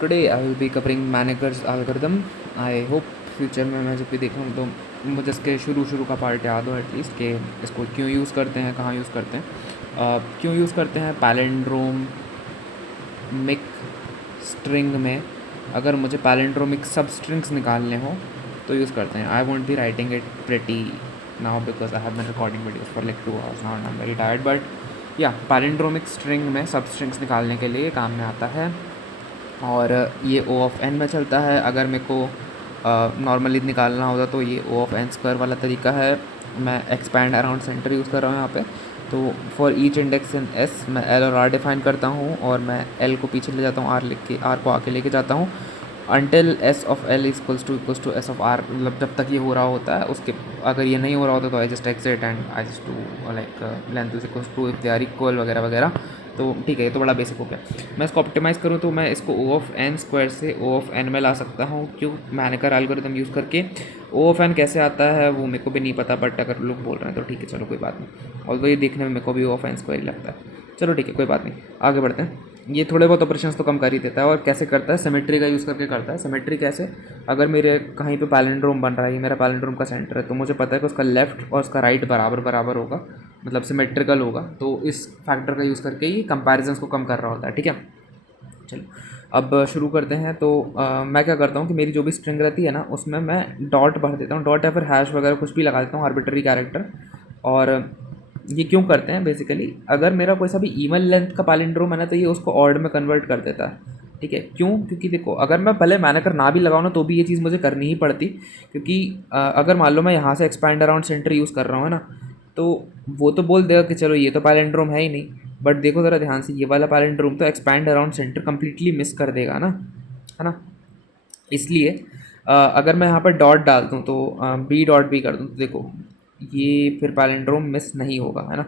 Today I will be covering managers algorithm. I hope future में मैं जब भी देखूँ तो मुझे इसके शुरू का पार्ट याद हो एटलीस्ट कि इसको क्यों यूज़ करते हैं, कहाँ यूज़ करते हैं, क्यों यूज़ करते हैं पैलिंड्रोमिक स्ट्रिंग में। अगर मुझे पैलिंड्रोमिक सब स्ट्रिंग्स निकालने हो तो यूज़ करते हैं। I won't be writing it pretty now because I have been recording videos for like 2 hours now and I am very tired, but या पैलिंड्रोमिक स्ट्रिंग में सब स्ट्रिंग्स निकालने के लिए काम में आता है। और ये ओ ऑफ एन में चलता है। अगर मेरे को नॉर्मली निकालना होता तो ये ओ ऑफ एन स्क्वायर वाला तरीका है। मैं एक्सपैंड अराउंड सेंटर यूज़ कर रहा हूँ यहाँ पे। तो for each index in S मैं एल और आर डिफाइन करता हूँ और मैं एल को पीछे ले जाता हूँ, आर को आगे लेके जाता हूँ until S of L equals to S of R. मतलब जब तक ये हो रहा होता है उसके, अगर ये नहीं हो रहा होता तो I just exit and I just to like length is equals to if they are equal वगैरह वगैरह। तो ठीक है, ये तो बड़ा बेसिक हो गया। मैं इसको ऑप्टिमाइज़ करूँ तो मैं इसको ओ ऑफ एन स्क्वायर से ओ ऑफ एन में ला सकता हूँ। क्यों? मैनेकर एल्गोरिथम यूज़ करके। ओ ऑफ एन कैसे आता है वो मेरे को भी नहीं पता, बट अगर लोग बोल रहे हैं तो ठीक है, चलो कोई बात नहीं। और ये देखने में मेरे को भी ओ ऑफ एन स्क्वायर ही लगता है। चलो ठीक है, कोई बात नहीं, आगे बढ़ते हैं। ये थोड़े बहुत ऑपरेशंस तो कम कर ही देता है। और कैसे करता है? सिमेट्री का यूज़ करके करता है। सिमेट्री कैसे? अगर मेरे कहीं पे पैलिंड्रोम बन रहा है, ये मेरा पैलिंड्रोम का सेंटर है, तो मुझे पता है कि उसका लेफ़्ट और उसका राइट बराबर बराबर होगा, मतलब सिमेट्रिकल होगा। तो इस फैक्टर का यूज़ करके ही कंपैरिजंस को कम कर रहा होता है। ठीक है, चलो अब शुरू करते हैं। तो मैं क्या करता हूँ कि मेरी जो भी स्ट्रिंग रहती है ना उसमें मैं डॉट भर देता हूँ, डॉट या फिर हैश वगैरह कुछ भी लगा देता हूँ, आर्बिट्ररी कैरेक्टर। और ये क्यों करते हैं? बेसिकली अगर मेरा कोई सा भी इवन लेंथ का पैलिंड्रोम है ना तो ये उसको ऑड में कन्वर्ट कर देता है। ठीक है, क्यों? क्योंकि देखो, अगर मैं पहले मैनेकर ना भी लगाऊँ ना तो भी ये चीज़ मुझे करनी ही पड़ती। क्योंकि अगर मान लो मैं यहाँ से एक्सपैंड अराउंड सेंटर यूज़ कर रहा हूँ है ना, तो वो तो बोल देगा कि चलो ये तो पैलिंड्रोम है ही नहीं। बट देखो ज़रा ध्यान से, ये वाला पैलिंड्रोम तो expand around centre completely miss कर देगा ना, है ना। इसलिए अगर मैं यहाँ पर डॉट डाल दूँ तो बी डॉट बी कर दूँ तो देखो ये फिर पैलिंड्रोम मिस नहीं होगा, है ना।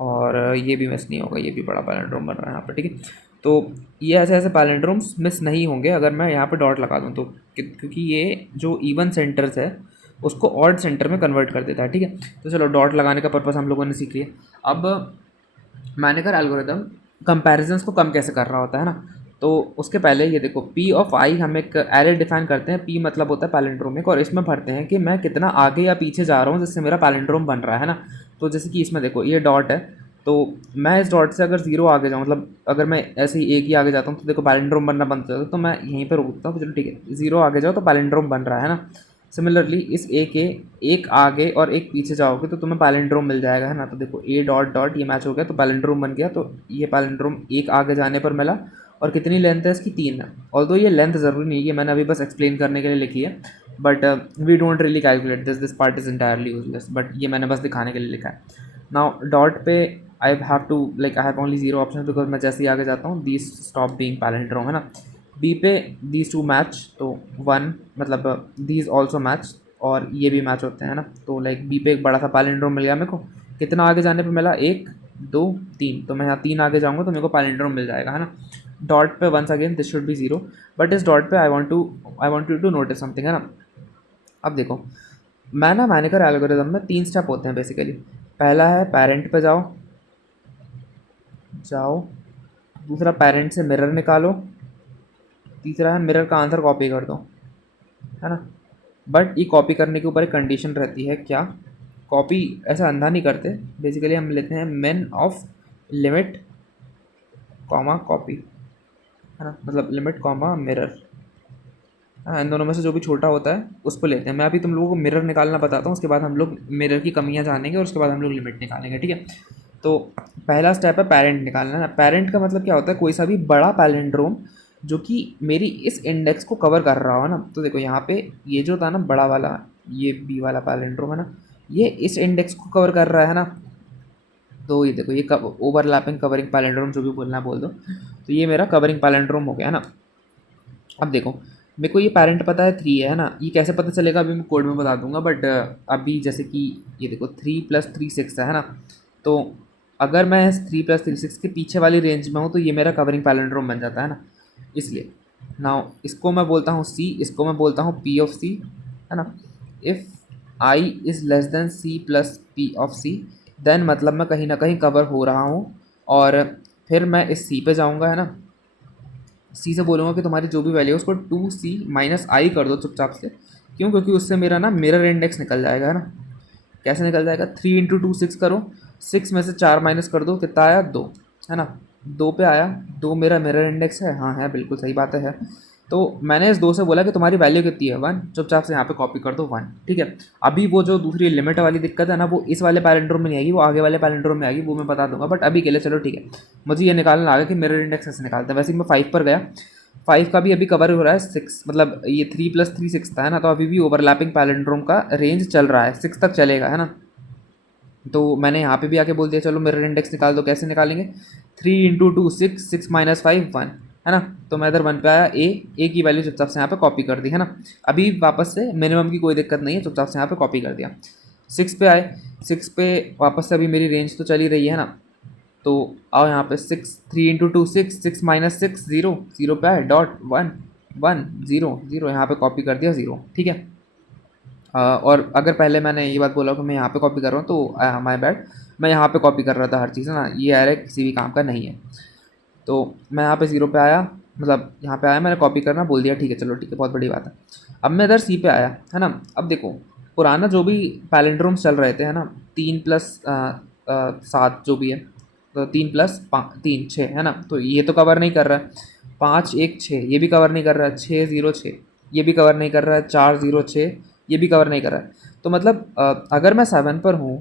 और ये भी मिस नहीं होगा, ये भी बड़ा पैलिंड्रोम बन रहा है यहाँ पर। ठीक है, तो ये ऐसे ऐसे पैलिंड्रोम्स मिस नहीं होंगे अगर मैं यहाँ पे डॉट लगा दूँ तो, क्योंकि ये जो इवन सेंटर्स है उसको ऑड सेंटर में कन्वर्ट कर देता है। ठीक है, तो चलो डॉट लगाने का पर्पस हम लोगों ने सीख लिया। अब मैनेकर एल्गोरिदम कंपैरिजंस को कम कैसे कर रहा होता है ना, तो उसके पहले ये देखो, पी ऑफ आई हम एक एरे डिफाइन करते हैं। पी मतलब होता है पैलिंड्रोमिक, और इसमें भरते हैं कि मैं कितना आगे या पीछे जा रहा हूँ जिससे मेरा पैलिंड्रोम बन रहा है ना। तो जैसे कि इसमें देखो ये डॉट है, तो मैं इस डॉट से अगर ज़ीरो आगे जाऊँ, मतलब अगर मैं ऐसे ही एक ही आगे जाता हूँ तो देखो पैलिंड्रोम बनना बंद हो जाता है। तो मैं यहीं पर रुकता हूँ, चलो ठीक है, ज़ीरो आगे जाओ तो पैलिंड्रोम बन रहा है ना। सिमिलरली इस ए के एक आगे और एक पीछे जाओगे तो तुम्हें पैलिंड्रोम मिल जाएगा, है ना। तो देखो ए डॉट डॉट ये मैच हो गया तो पैलिंड्रोम बन गया। तो ये पैलिंड्रोम एक आगे जाने पर मिला। और कितनी लेंथ है इसकी? 3 है। ऑल्दो ये लेंथ ज़रूरी नहीं है, मैंने अभी बस एक्सप्लेन करने के लिए लिखी है। But we don't really calculate this part is entirely useless, but ये मैंने बस दिखाने के लिए लिखा है। नाउ डॉट पे I have to like I have only zero option because मैं जैसे ही आगे जाता हूँ दीज स्टॉप बीइंग पैलिंड्रोम, है ना। बी पे दीज टू मैच, तो 1 मतलब दीज ऑल्सो मैच, और ये भी मैच होते हैं ना। तो लाइक बी पे एक बड़ा सा पैलिंड्रोम मिल गया मेरे को। कितना आगे जाने पे मिला? 1 2 3, तो मैं यहाँ 3 आगे जाऊँगा तो मेरे को पैलिंड्रोम मिल जाएगा, है ना। डॉट पे once again this should be zero, but इस डॉट पे I want you to notice something, है ना। अब देखो, मैं ना मैनेकर एल्गोरिथम में 3 स्टेप होते हैं बेसिकली। पहला है पेरेंट पे जाओ जाओ, दूसरा पेरेंट से मिरर निकालो, तीसरा है मिरर का आंसर कॉपी कर दो, है ना। बट ये कॉपी करने के ऊपर एक कंडीशन रहती है। क्या? कॉपी ऐसा अंधा नहीं करते, बेसिकली हम लेते हैं main of limit comma copy, है ना, मतलब लिमिट कॉमा मिरर। हाँ, इन दोनों में से जो भी छोटा होता है उसको लेते हैं। मैं अभी तुम लोगों को मिरर निकालना बताता हूँ, उसके बाद हम लोग मिरर की कमियाँ जानेंगे और उसके बाद हम लोग लिमिट निकालेंगे। ठीक है, तो पहला स्टेप है पेरेंट निकालना है। पेरेंट का मतलब क्या होता है? कोई सा भी बड़ा पैलिंड्रोम जो कि मेरी इस इंडेक्स को कवर कर रहा हो ना। तो देखो यहाँ पे ये जो था ना बड़ा वाला, ये बी वाला पैलिंड्रोम है ना, ये इस इंडेक्स को कवर कर रहा है ना। तो ये देखो, ये ओवरलैपिंग कवरिंग पैलिंड्रोम जो भी बोलना है बोल दो। तो ये मेरा कवरिंग पैलिंड्रोम हो गया, है ना। अब देखो, मेरे को ये पेरेंट पता है 3 है ना। ये कैसे पता चलेगा अभी मैं कोड में बता दूंगा, बट अभी जैसे कि ये देखो 3 + 3 6 है ना। तो अगर मैं इस 3 + 3 6 के पीछे वाली रेंज में हूँ तो ये मेरा कवरिंग पैलिंड्रोम बन जाता है ना। इसलिए नाउ इसको मैं बोलता हूँ सी, इसको मैं बोलता हूँ पी ऑफ सी, है ना। If I is less than C plus P of C, then मतलब मैं कहीं ना कहीं कवर हो रहा हूँ। और फिर मैं इस सी पे जाऊँगा, है ना। सी से बोलूँगा कि तुम्हारी जो भी वैल्यू है उसको 2c माइनस आई कर दो चुपचाप से। क्यों? क्योंकि उससे मेरा ना मिरर इंडेक्स निकल जाएगा, है ना। कैसे निकल जाएगा? 3 × 2 6 करो, 6 में से 4 माइनस कर दो, कितना आया? 2, है ना। 2 पे आया, 2 मेरा मिरर इंडेक्स है। हाँ है, बिल्कुल सही बात है। तो मैंने इस 2 से बोला कि तुम्हारी वैल्यू कितनी है? 1। चुपचाप से यहाँ पे कॉपी कर दो 1, ठीक है। अभी वो जो दूसरी लिमिट वाली दिक्कत है ना, वो इस वाले पैलेंड्रोम में नहीं आएगी, वो आगे वाले पैलेंड्रोम में आएगी, वो मैं बता दूंगा। बट अभी के लिए चलो ठीक है, मुझे ये निकालना आ गया कि मिरर इंडेक्स कैसे निकालते हैं। वैसे ही मैं 5 पर गया, 5 का भी अभी कवर हो रहा है 6, मतलब ये 3 + 3 6 था, है ना। तो अभी भी ओवरलैपिंग पैलेंड्रोम का रेंज चल रहा है, 6 तक चलेगा, है ना। तो मैंने यहाँ पे भी आके बोल दिया चलो मिरर इंडेक्स निकाल दो। कैसे निकालेंगे? 3 × 2 6, 6 - 5 1, है ना। तो मैं इधर 1 पे आया, ए की वैल्यू चुपचाप से यहाँ पे कॉपी कर दी, है ना। अभी वापस से मिनिमम की कोई दिक्कत नहीं है, चुपचाप से यहाँ पे कॉपी कर दिया। 6 पे आए, 6 पे वापस से अभी मेरी रेंज तो चली रही है ना। तो आओ यहाँ पे 6, 3 × 2 6, 6 - 6 0, 0 पे आए, डॉट 1 1 0 0, यहाँ पे कॉपी कर दिया 0, ठीक है। और अगर पहले मैंने ये बात बोला कि मैं यहाँ पे कॉपी कर रहा हूँ, तो माय बैड, मैं यहाँ पे कॉपी कर रहा था हर चीज़, है ना। ये एरे किसी भी काम का नहीं है। तो मैं यहाँ पे 0 पे आया, मतलब यहाँ पे आया, मैंने कॉपी करना बोल दिया, ठीक है, चलो ठीक है, बहुत बड़ी बात है। अब मैं इधर सी पे आया, है ना। अब देखो, पुराना जो भी पैलेंड्रोम्स चल रहे थे, है ना, 3 + 7 जो भी है, तो 3 + 3 6, है ना। तो ये तो कवर नहीं कर रहा है। 5 1 6 ये भी कवर नहीं कर रहा है। 6 0 6 ये भी कवर नहीं कर रहा है। 4 0 6 ये भी कवर नहीं कर रहा है। तो मतलब अगर मैं 7 पर हूँ,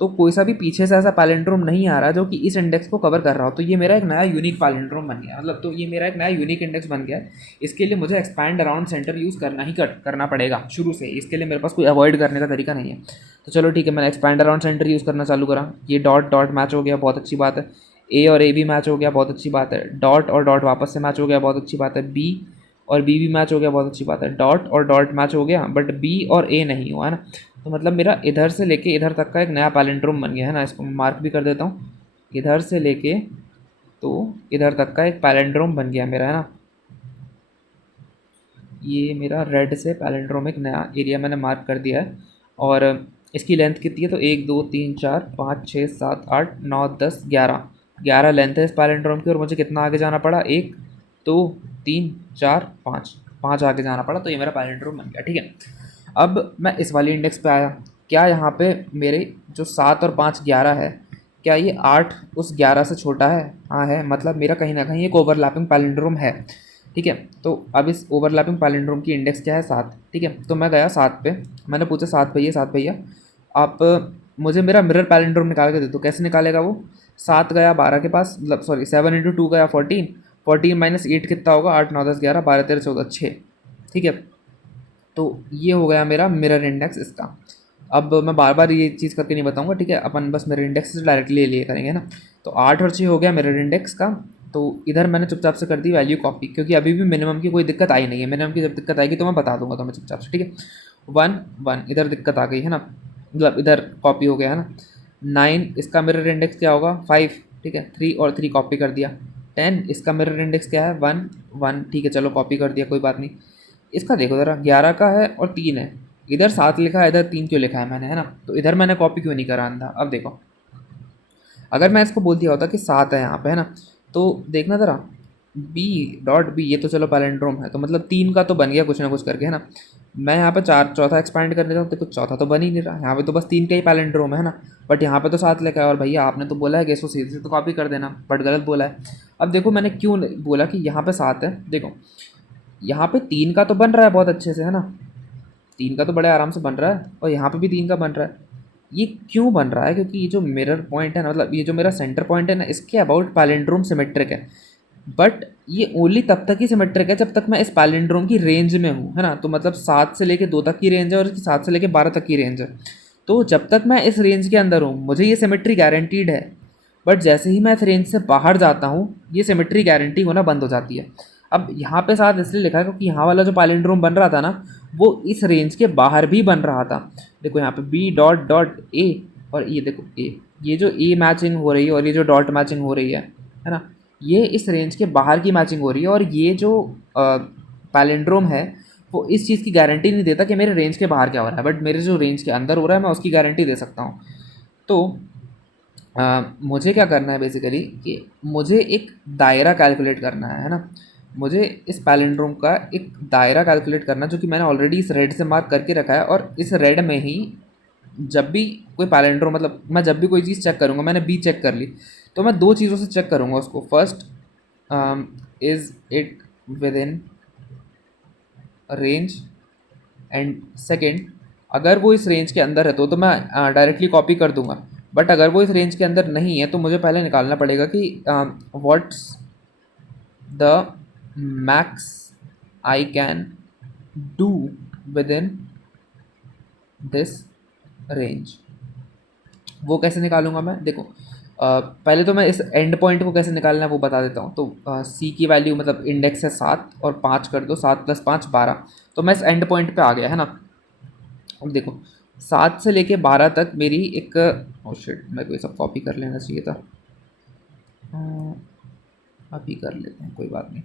तो कोई सा भी पीछे से ऐसा पैलेंड्रोम नहीं आ रहा जो कि इस इंडेक्स को कवर कर रहा हो। तो ये मेरा एक नया यूनिक पैलेंड्रोम बन गया, मतलब तो ये मेरा एक नया यूनिक इंडेक्स बन गया। इसके लिए मुझे एक्सपैंड अराउंड सेंटर यूज़ करना पड़ेगा शुरू से। इसके लिए मेरे पास कोई अवॉइड करने का तरीका नहीं है। तो चलो ठीक है, मैंने एक्सपैंड अराउंड सेंटर यूज़ करना चालू करा। ये डॉट डॉट मैच हो गया, बहुत अच्छी बात है। ए और ए भी मैच हो गया, बहुत अच्छी बात है। डॉट और डॉट वापस से मैच हो गया, बहुत अच्छी बात है। बी और बी भी मैच हो गया, बहुत अच्छी बात है। डॉट और डॉट मैच हो गया, बट बी और ए नहीं हुआ, है ना। तो मतलब मेरा इधर से लेके इधर तक का एक नया पैलेंड्रोम बन गया, है ना। इसको मार्क भी कर देता हूँ, इधर से लेके तो इधर तक का एक पैलेंड्रोम बन गया मेरा, है ना। ये मेरा रेड से पैलेंड्रोम एक नया एरिया मैंने मार्क कर दिया है। और इसकी लेंथ कितनी है? तो 1 2 3 4 5 6 7 8 9 10 11 लेंथ है इस पैलेंड्रोम की। और मुझे कितना आगे जाना पड़ा? 1 2 3 4 5 आगे जाना पड़ा। तो ये मेरा पैलेंड्रोम बन गया, ठीक है। अब मैं इस वाली इंडेक्स पे आया। क्या यहाँ पे मेरे जो 7 और 5 11 है, क्या ये 8 उस 11 से छोटा है? हाँ है, मतलब मेरा कहीं ना कहीं एक ओवरलैपिंग पैलेंड्रोम है, ठीक है। तो अब इस ओवरलैपिंग पैलेंड्रोम की इंडेक्स क्या है? 7, ठीक है। तो मैं गया 7 पे, मैंने पूछा 7 भैया, 7 भैया आप मुझे मेरा मिरर पैलेंड्रोम निकाल के दे दो। कैसे निकालेगा वो? 7 गया 12 के पास, मतलब सॉरी 7 × 2 गया 14, 14 - 8 कितना होगा? 8 9 10 11 12 13 14 6, ठीक है। तो ये हो गया मेरा मिरर इंडेक्स इसका। अब मैं बार बार ये चीज़ करके नहीं बताऊंगा, ठीक है। अपन बस मिरर इंडेक्स से डायरेक्टली ले लिए करेंगे ना। तो 8 और 6 हो गया मिरर इंडेक्स का। तो इधर मैंने चुपचाप से कर दी वैल्यू कॉपी, क्योंकि अभी भी मिनिमम की कोई दिक्कत आई नहीं है। मिनिमम की जब दिक्कत आएगी तो मैं बता दूंगा तुम्हें चुपचाप से, ठीक है। 1 1 इधर दिक्कत आ गई, है ना, मतलब इधर कॉपी हो गया, है ना। 9 इसका मिरर इंडेक्स क्या होगा? 5, ठीक है। 3 और 3 कॉपी कर दिया। 10 इसका मिरर इंडेक्स क्या है? 1 1, ठीक है, चलो कॉपी कर दिया, कोई बात नहीं। इसका देखो ज़रा, 11 का है और 3 है। इधर 7 लिखा है, इधर 3 क्यों लिखा है मैंने, है ना। तो इधर मैंने कॉपी क्यों नहीं करा अंधा? अब देखो, अगर मैं इसको बोल दिया होता कि 7 है यहाँ पे, है ना, तो देखना ज़रा, बी डॉट बी, ये तो चलो पैलेंड्रोम है, तो मतलब 3 का तो बन गया कुछ ना कुछ करके, है ना। मैं यहाँ पे चौथा एक्सपैंड करने जाऊँ तो कुछ चौथा तो बन ही नहीं रहा। यहाँ पे तो बस 3 का ही पैलेंड्रोम है ना। बट यहाँ पे तो 7 लिखा है, और भैया आपने तो बोला है कि इसको सीधे से तो कॉपी कर देना, बट गलत बोला है। अब देखो मैंने क्यों बोला कि यहाँ पे 7 है। देखो यहाँ पे 3 का तो बन रहा है बहुत अच्छे से, है ना। 3 का तो बड़े आराम से बन रहा है, और यहाँ पे भी 3 का बन रहा है। ये क्यों बन रहा है? क्योंकि ये जो मिरर पॉइंट है ना, मतलब ये जो मेरा सेंटर पॉइंट है ना, इसके अबाउट पैलेंड्रोम सिमेट्रिक है। बट ये ओनली तब तक ही सिमेट्रिक है जब तक मैं इस पैलेंड्रोम की रेंज में हूँ, है ना। तो मतलब 7 से लेके 2 तक की रेंज है, और इसकी 7 से लेके 12 तक की रेंज है। तो जब तक मैं इस रेंज के अंदर हूँ मुझे ये सिमेट्री गारंटीड है। बट जैसे ही मैं इस रेंज से बाहर जाता हूँ, ये सिमेट्री गारंटी होना बंद हो जाती है। अब यहाँ पे 7 इसलिए लिखा है क्योंकि यहाँ वाला जो पैलेंड्रोम बन रहा था ना, वो इस रेंज के बाहर भी बन रहा था। देखो यहाँ पे बी डॉट डॉट ए, और ये देखो ए, ये जो ए मैचिंग हो रही है और ये जो डॉट मैचिंग हो रही है ना, ये इस रेंज के बाहर की मैचिंग हो रही है। और ये जो पैलेंड्रोम है वो इस चीज़ की गारंटी नहीं देता कि मेरे रेंज के बाहर क्या हो रहा है, बट मेरे जो रेंज के अंदर हो रहा है मैं उसकी गारंटी दे सकता हूँ। तो मुझे क्या करना है बेसिकली कि मुझे एक दायरा कैलकुलेट करना है ना। मुझे इस पैलिंड्रोम का एक दायरा कैलकुलेट करना, जो कि मैंने ऑलरेडी इस रेड से मार्क करके रखा है, और इस रेड में ही जब भी कोई पैलिंड्रोम, मतलब मैं जब भी कोई चीज़ चेक करूँगा, मैंने बी चेक कर ली, तो मैं दो चीज़ों से चेक करूँगा उसको। First, is it with in range, and second, अगर वो इस रेंज के अंदर है तो मैं डायरेक्टली कॉपी कर दूंगा। बट अगर वो इस रेंज के अंदर नहीं है तो मुझे पहले निकालना पड़ेगा कि what's the max I can do with in this range. वो कैसे निकालूंगा मैं, देखो पहले तो मैं इस एंड पॉइंट को कैसे निकालना है वो बता देता हूँ। तो सी की वैल्यू, मतलब इंडेक्स है 7 और 5 कर दो, 7 + 5 12। तो मैं इस एंड पॉइंट पे आ गया है ना। अब देखो 7 से लेके 12 तक मेरी एक, ओ शिट, मेरे को ये सब कॉपी कर लेना चाहिए था। अभी कर लेते हैं, कोई बात नहीं।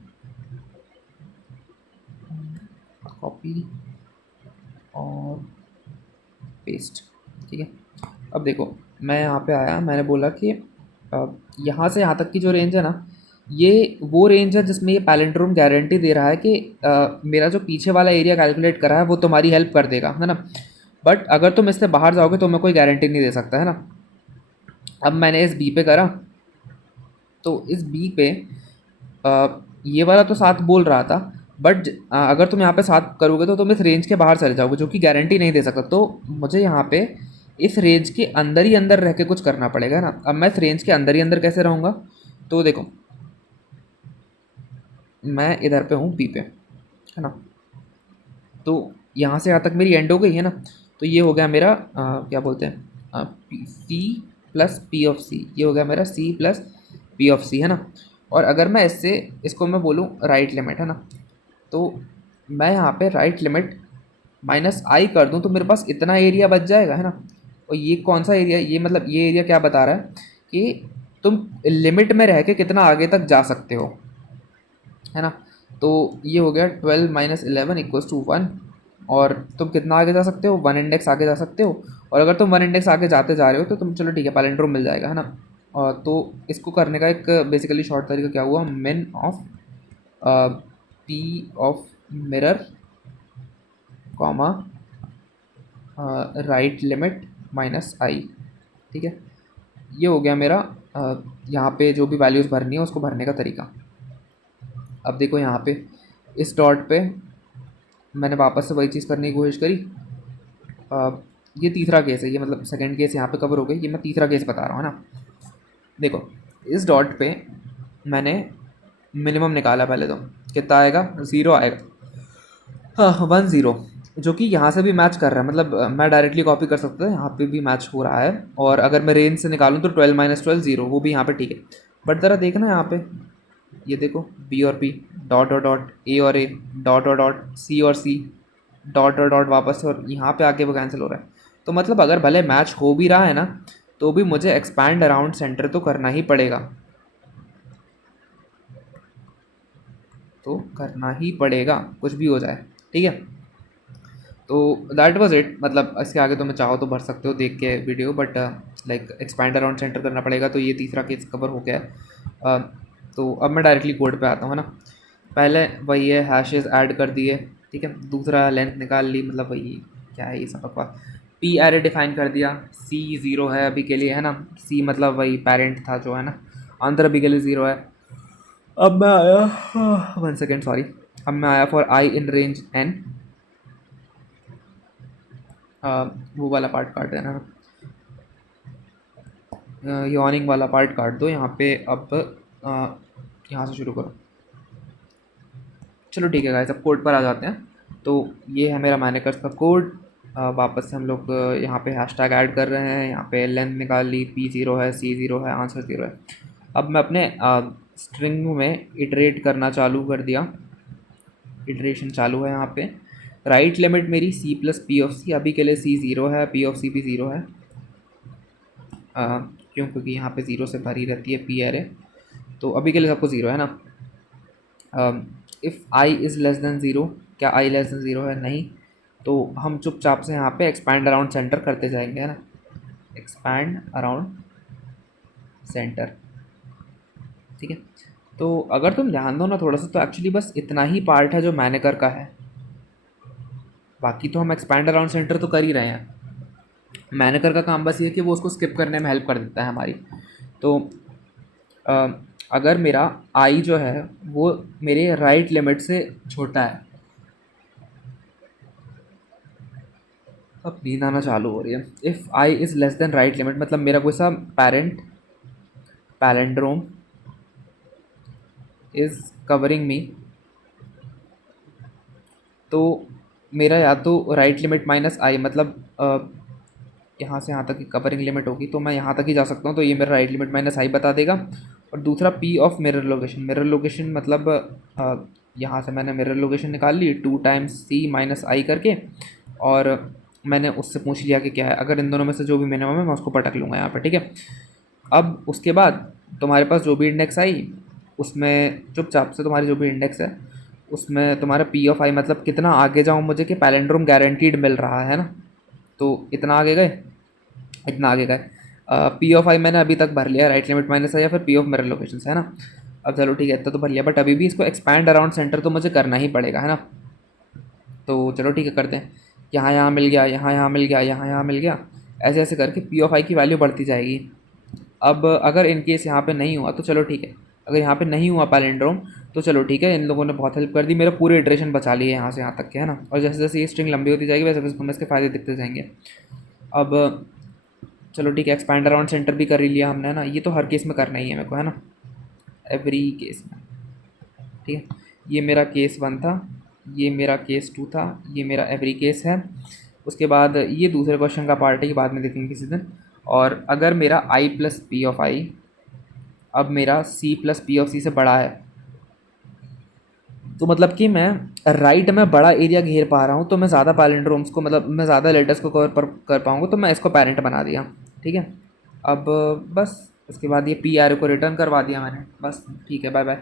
कॉपी और पेस्ट, ठीक है। अब देखो मैं यहाँ पे आया, मैंने बोला कि यहाँ से यहाँ तक की जो रेंज है ना, ये वो रेंज है जिसमें ये पैलिंड्रोम गारंटी दे रहा है कि मेरा जो पीछे वाला एरिया कैलकुलेट करा है वो तुम्हारी हेल्प कर देगा, है ना। बट अगर तुम इससे बाहर जाओगे तो मैं कोई गारंटी नहीं दे सकता, है ना। अब मैंने इस बी पे करा, तो इस बी पे ये वाला तो 7 बोल रहा था, बट अगर तुम यहाँ पे 7 करोगे तो तुम इस रेंज के बाहर चले जाओगे, जो कि गारंटी नहीं दे सकता। तो मुझे यहाँ पे इस रेंज के अंदर ही अंदर रह के कुछ करना पड़ेगा ना। अब मैं इस रेंज के अंदर ही अंदर कैसे रहूँगा, तो देखो मैं इधर पे हूँ बी पे, है ना। तो यहाँ से यहाँ तक मेरी एंड हो गई है ना। तो ये हो गया मेरा क्या बोलते हैं, सी प्लस पी ऑफ सी, ये हो गया मेरा सी प्लस पी ऑफ सी, है ना। और अगर मैं इससे इसको मैं बोलूँ राइट लिमिट, है ना, तो मैं यहाँ पे राइट लिमिट माइनस आई कर दूँ तो मेरे पास इतना एरिया बच जाएगा, है ना। और ये कौन सा एरिया, ये मतलब ये एरिया क्या बता रहा है कि तुम लिमिट में रह के कितना आगे तक जा सकते हो, है ना। तो ये हो गया 12 - 11 = 1, और तुम कितना आगे जा सकते हो, 1 इंडेक्स आगे जा सकते हो। और अगर तुम 1 इंडेक्स आगे जाते जा रहे हो तो तुम, चलो ठीक है, पैलिंड्रोम मिल जाएगा, है ना। और तो इसको करने का एक बेसिकली शॉर्ट तरीका क्या हुआ, min of P of mirror comma right limit minus I, ठीक है। ये हो गया मेरा यहाँ पे जो भी वैल्यूज़ भरनी है उसको भरने का तरीका। अब देखो यहाँ पे इस डॉट पे मैंने वापस से वही चीज़ करने की कोशिश करी। ये तीसरा केस है, ये मतलब सेकंड केस यहाँ पे कवर हो गई, ये मैं तीसरा केस बता रहा हूँ ना। देखो इस डॉट पे मैंने मिनिमम निकाला, पहले तो कितना आएगा, 0 आएगा, हाँ 1 0, जो कि यहाँ से भी मैच कर रहा है। मतलब मैं डायरेक्टली कॉपी कर सकता हूँ, यहाँ पे भी मैच हो रहा है। और अगर मैं रेंज से निकालूँ तो 12 - 12 0, वो भी यहाँ पे ठीक है। बट ज़रा देखना यहाँ पे, ये देखो बी और पी, डॉट डॉट डॉट, ए और ए, डॉट डॉट डॉट, सी और सी, डॉट डॉट डॉट वापस से, और यहाँ पे आके वो कैंसिल हो रहा है। तो मतलब अगर भले मैच हो भी रहा है ना, तो भी मुझे एक्सपैंड अराउंड सेंटर तो करना ही पड़ेगा, तो करना ही पड़ेगा कुछ भी हो जाए, ठीक है। तो दैट वाज इट। मतलब इसके आगे तो मैं चाहो तो भर सकते हो देख के video, but like expand around centre करना पड़ेगा। तो ये तीसरा केस कवर हो गया है। तो अब मैं डायरेक्टली कोड पे आता हूँ ना। पहले वही है, हैशेस ऐड कर दिए, ठीक है। दूसरा लेंथ निकाल ली, मतलब वही क्या है ये सब बकवास। पी एरे डिफाइन कर दिया, सी 0 है अभी के लिए, है ना। सी मतलब वही पेरेंट था जो, है ना। आंसर अभी के लिए 0 है। अब मैं आया 1 सेकेंड, सॉरी। अब मैं आया for I in range N, वो वाला पार्ट काट देना, यॉर्निंग वाला पार्ट काट दो यहाँ पे। अब यहाँ से शुरू करो। चलो ठीक है गाइस, अब कोड पर आ जाते हैं। तो ये है मेरा मैनेकर्स का कोड। वापस से हम लोग यहाँ पे हैशटैग ऐड कर रहे हैं, यहाँ पे लेंथ निकाल ली, पी 0 है, सी 0 है, आंसर 0 है। अब मैं अपने स्ट्रिंग में इटरेट करना चालू कर दिया, इटरेशन चालू है यहाँ पे। राइट लिमिट मेरी सी प्लस पी ऑफ सी, अभी के लिए सी 0 है, पी ऑफ सी भी 0 है। क्यों, क्योंकि यहाँ पे 0 से भरी रहती है पी एरे, तो अभी के लिए सबको 0 है ना। If I is less then 0, क्या आई लेस देन 0 है, नहीं। तो हम चुपचाप से यहाँ पे एक्सपैंड अराउंड सेंटर करते जाएंगे, है ना। एक्सपैंड अराउंड सेंटर, ठीक है। तो अगर तुम ध्यान दो ना थोड़ा सा, तो एक्चुअली बस इतना ही पार्ट है जो मैनेकर का है, बाकी तो हम एक्सपैंड अराउंड सेंटर तो कर ही रहे हैं। मैनेकर का काम बस ये है कि वो उसको स्किप करने में हेल्प कर देता है हमारी। तो अ, अगर मेरा आई जो है वो मेरे राइट लिमिट से छोटा है, अब नींद आना चालू हो रही है। If I is less then right limit, मतलब मेरा कोई सा पेरेंट पैलेंड्रोम इज़ कवरिंग मी, तो मेरा या तो राइट लिमिट माइनस आई, मतलब यहाँ से यहाँ तक की कवरिंग लिमिट होगी, तो मैं यहाँ तक ही जा सकता हूँ, तो ये मेरा राइट लिमिट माइनस आई बता देगा। और दूसरा P of mirror location, mirror location मतलब यहाँ से मैंने मिरर लोकेशन निकाल ली 2 टाइम्स सी माइनस आई करके, और मैंने उससे पूछ लिया कि क्या है, अगर इन दोनों में से जो भी मिनिमम है मैं उसको पटक लूँगा यहाँ पर, ठीक है। अब उसके बाद तुम्हारे पास जो भी इंडेक्स आई, उसमें चुपचाप से तुम्हारी जो भी इंडेक्स है उसमें तुम्हारा पी ऑफ आई, मतलब कितना आगे जाऊँ मुझे कि पैलेंड्रोम गारंटीड मिल रहा है ना, तो इतना आगे गए, इतना आगे गए। पी ऑफ आई मैंने अभी तक भर लिया, राइट लिमिट माइनस है या फिर पी ऑफ मिरर लोकेशन है ना। अब चलो ठीक है, इतना तो भर लिया, बट अभी भी इसको एक्सपैंड अराउंड सेंटर तो मुझे करना ही पड़ेगा, है ना। तो चलो ठीक है, करते हैं। यहाँ यहाँ मिल गया, यहाँ यहाँ मिल गया, यहाँ यहाँ मिल गया, ऐसे ऐसे करके पी ऑफ आई की वैल्यू बढ़ती जाएगी। अब अगर इन केस यहाँ पे नहीं हुआ तो चलो ठीक है, अगर यहाँ पे नहीं हुआ पैलेंड्रोम तो चलो ठीक है, इन लोगों ने बहुत हेल्प कर दी, मेरा पूरे इटरेशन बचा लिए यहाँ से यहाँ तक के, है ना। और जैसे जैसे ये स्ट्रिंग लंबी होती जाएगी वैसे वैसे तुम्हें इसके फ़ायदे दिखते जाएंगे। अब चलो ठीक है, एक्सपैंड अराउंड सेंटर भी कर ही लिया हमने, है ना। ये तो हर केस में करना ही है मेरे को, है ना, एवरी केस में, ठीक है। ये मेरा केस 1 था, ये मेरा केस 2 था, ये मेरा एवरी केस है। उसके बाद ये दूसरे क्वेश्चन का पार्ट है, ये बाद में देखेंगे किसी दिन। और अगर मेरा आई प्लस पी ऑफ आई अब मेरा सी प्लस पी ऑफ सी से बड़ा है, तो मतलब कि मैं राइट में बड़ा एरिया घेर पा रहा हूँ, तो मैं ज़्यादा पैलेंड्रोम्स को, मतलब मैं ज़्यादा लेटर्स को कवर कर पाऊँगा, तो मैं इसको पेरेंट बना दिया, ठीक है। अब बस उसके बाद ये पी आर को रिटर्न करवा दिया मैंने, बस ठीक है, बाय बाय।